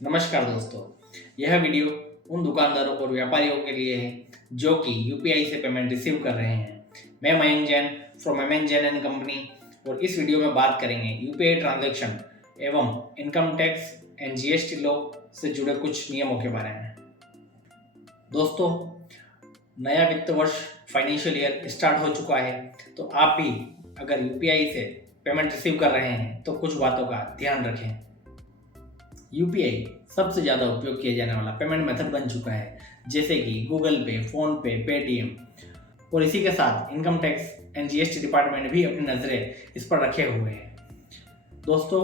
नमस्कार दोस्तों, यह वीडियो उन दुकानदारों और व्यापारियों के लिए है जो कि यूपीआई से पेमेंट रिसीव कर रहे हैं। मैं Mayank Jain from MN Jain and company और इस वीडियो में बात करेंगे यूपीआई ट्रांजैक्शन एवं income tax and GST law से जुड़े कुछ नियमों के बारे में। दोस्तों, नया वित्त वर्ष फाइनेंशियल ईयर स्टार्ट हो चुका है, तो आप भी अगर यूपीआई से पेमेंट रिसीव कर रहे हैं तो कुछ बातों का ध्यान रखें। यूपीआई सबसे ज़्यादा उपयोग किया जाने वाला पेमेंट मेथड बन चुका है, जैसे कि गूगल पे, फोन पे, पेटीएम, और इसी के साथ income tax and GST department भी अपनी नज़रें इस पर रखे हुए हैं। दोस्तों,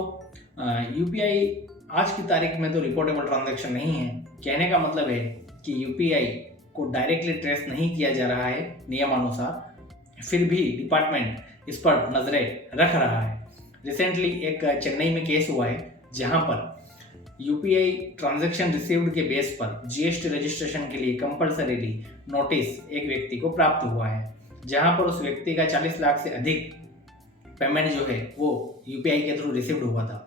यूपीआई आज की तारीख में तो रिपोर्टेबल ट्रांजैक्शन नहीं है। कहने का मतलब है कि यूपीआई को डायरेक्टली ट्रेस नहीं किया जा रहा है नियमानुसार, फिर भी डिपार्टमेंट इस पर नज़रें रख रहा है। रिसेंटली एक चेन्नई में केस हुआ है जहां पर यूपीआई ट्रांजैक्शन रिसीव्ड के बेस पर जीएसटी रजिस्ट्रेशन के लिए कंपलसरीली नोटिस एक व्यक्ति को प्राप्त हुआ है, जहां पर उस व्यक्ति का 40 लाख से अधिक पेमेंट जो है वो यूपीआई के थ्रू रिसीव्ड हुआ था।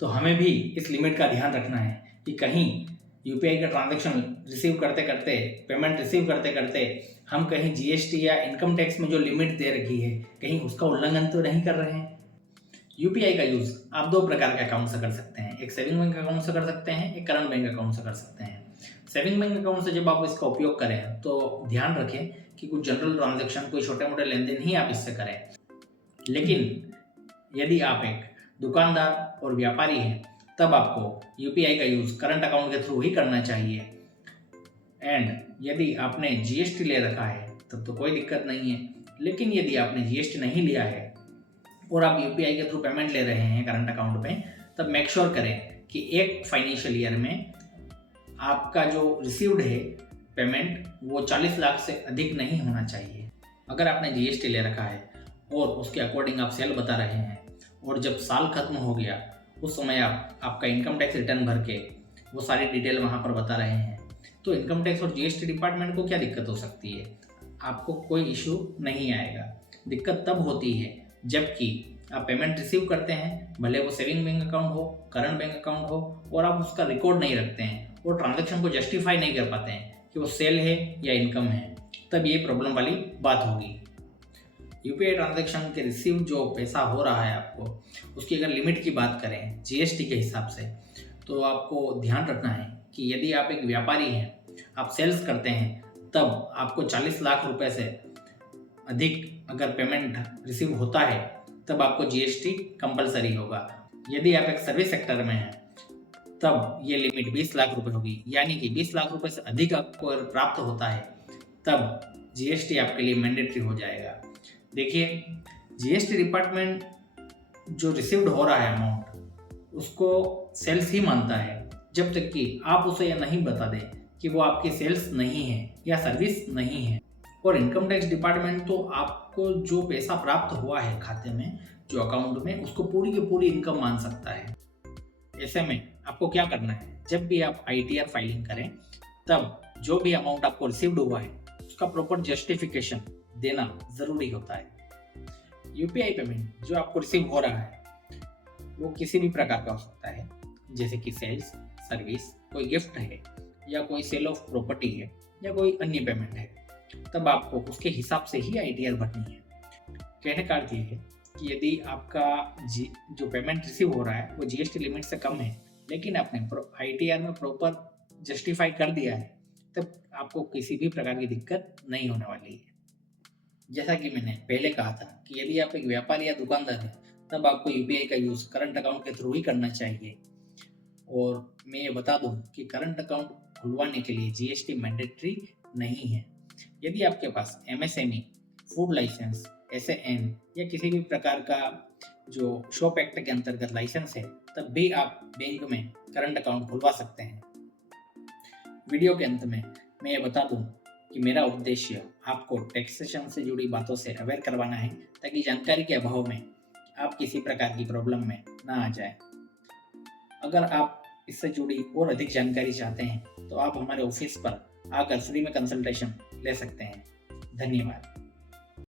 तो हमें भी इस लिमिट का ध्यान रखना है कि कहीं यूपीआई का ट्रांजैक्शन रिसीव करते करते, पेमेंट रिसीव करते करते हम कहीं जीएसटी या इनकम टैक्स में जो लिमिट दे रखी है कहीं उसका उल्लंघन तो नहीं कर रहे हैं। यूपीआई का यूज़ आप दो प्रकार के अकाउंट से कर सकते हैं। एक सेविंग बैंक अकाउंट से कर सकते हैं, एक करंट बैंक अकाउंट से कर सकते हैं। सेविंग बैंक अकाउंट से जब आप इसका उपयोग करें तो ध्यान रखें कि कुछ जनरल ट्रांजैक्शन, कोई छोटे मोटे लेन देन ही आप इससे करें। लेकिन यदि आप एक दुकानदार और व्यापारी हैं तब आपको यूपीआई का यूज़ करंट अकाउंट के थ्रू ही करना चाहिए। एंड यदि आपने जीएसटी ले रखा है तब तो कोई दिक्कत नहीं है, लेकिन यदि आपने जीएसटी नहीं लिया है और आप यूपीआई के थ्रू पेमेंट ले रहे हैं करंट अकाउंट में, तब मेक श्योर करें कि एक फाइनेंशियल ईयर में आपका जो रिसीव्ड है पेमेंट वो 40 लाख से अधिक नहीं होना चाहिए। अगर आपने जीएसटी ले रखा है और उसके अकॉर्डिंग आप सेल बता रहे हैं और जब साल खत्म हो गया उस समय आप आपका इनकम टैक्स रिटर्न भर के वो सारी डिटेल वहाँ पर बता रहे हैं, तो इनकम टैक्स और जीएसटी डिपार्टमेंट को क्या दिक्कत हो सकती है? आपको कोई इशू नहीं आएगा। दिक्कत तब होती है जबकि आप पेमेंट रिसीव करते हैं, भले वो सेविंग बैंक अकाउंट हो, करंट बैंक अकाउंट हो, और आप उसका रिकॉर्ड नहीं रखते हैं और ट्रांजैक्शन को जस्टिफाई नहीं कर पाते हैं कि वो सेल है या इनकम है, तब ये प्रॉब्लम वाली बात होगी। यूपीआई ट्रांजैक्शन के रिसीव जो पैसा हो रहा है आपको, उसकी अगर लिमिट की बात करें जीएसटी के हिसाब से, तो आपको ध्यान रखना है कि यदि आप एक व्यापारी हैं, आप सेल्स करते हैं, तब आपको 40 लाख रुपए से अधिक अगर पेमेंट रिसीव होता है तब आपको जीएसटी कंपलसरी होगा। यदि आप एक सर्विस सेक्टर में हैं तब ये लिमिट 20 लाख रुपए होगी, यानी कि 20 लाख रुपए से अधिक आपको अगर प्राप्त होता है तब जीएसटी आपके लिए मैंडेटरी हो जाएगा। देखिए, जीएसटी डिपार्टमेंट जो रिसीव्ड हो रहा है अमाउंट उसको सेल्स ही मानता है जब तक कि आप उसे यह नहीं बता दें कि वो आपकी सेल्स नहीं है या सर्विस नहीं है। और इनकम टैक्स डिपार्टमेंट तो आपको जो पैसा प्राप्त हुआ है खाते में, जो अकाउंट में, उसको पूरी की पूरी इनकम मान सकता है। ऐसे में आपको क्या करना है, जब भी आप आईटीआर फाइलिंग करें तब जो भी अमाउंट आपको रिसीव्ड हुआ है उसका प्रॉपर जस्टिफिकेशन देना जरूरी होता है। यूपीआई पेमेंट जो आपको रिसीव हो रहा है वो किसी भी प्रकार का हो सकता है, जैसे कि सेल्स, सर्विस, कोई गिफ्ट है या कोई सेल ऑफ प्रॉपर्टी है या कोई अन्य पेमेंट है, तब आपको उसके हिसाब से ही आईटीआर भरनी है। कहने का अर्थ ये है कि यदि आपका जो पेमेंट रिसीव हो रहा है वो जीएसटी लिमिट से कम है, लेकिन आपने आईटीआर में प्रॉपर जस्टिफाई कर दिया है, तब आपको किसी भी प्रकार की दिक्कत नहीं होने वाली है। जैसा कि मैंने पहले कहा था कि यदि आप एक व्यापारी या दुकानदार हैं तब आपको यूपीआई का यूज़ करंट अकाउंट के थ्रू ही करना चाहिए। और मैं ये बता दूं कि करंट अकाउंट खुलवाने के लिए जीएसटी मैंडेटरी नहीं है। यदि आपके पास एमएसएमई, फूड लाइसेंस, एसएएन या किसी भी प्रकार का जो शॉप एक्ट के अंतर्गत लाइसेंस है, तब भी आप बैंक में करंट अकाउंट खुलवा सकते हैं। वीडियो के अंत में मैं ये बता दूं कि मेरा उद्देश्य आपको टैक्सेशन से जुड़ी बातों से अवेयर करवाना है, ताकि जानकारी के अभाव में आप किसी प्रकार की प्रॉब्लम में ना आ जाए। अगर आप इससे जुड़ी और अधिक जानकारी चाहते हैं तो आप हमारे ऑफिस पर आकर फ्री में कंसल्टेशन ले सकते हैं। धन्यवाद।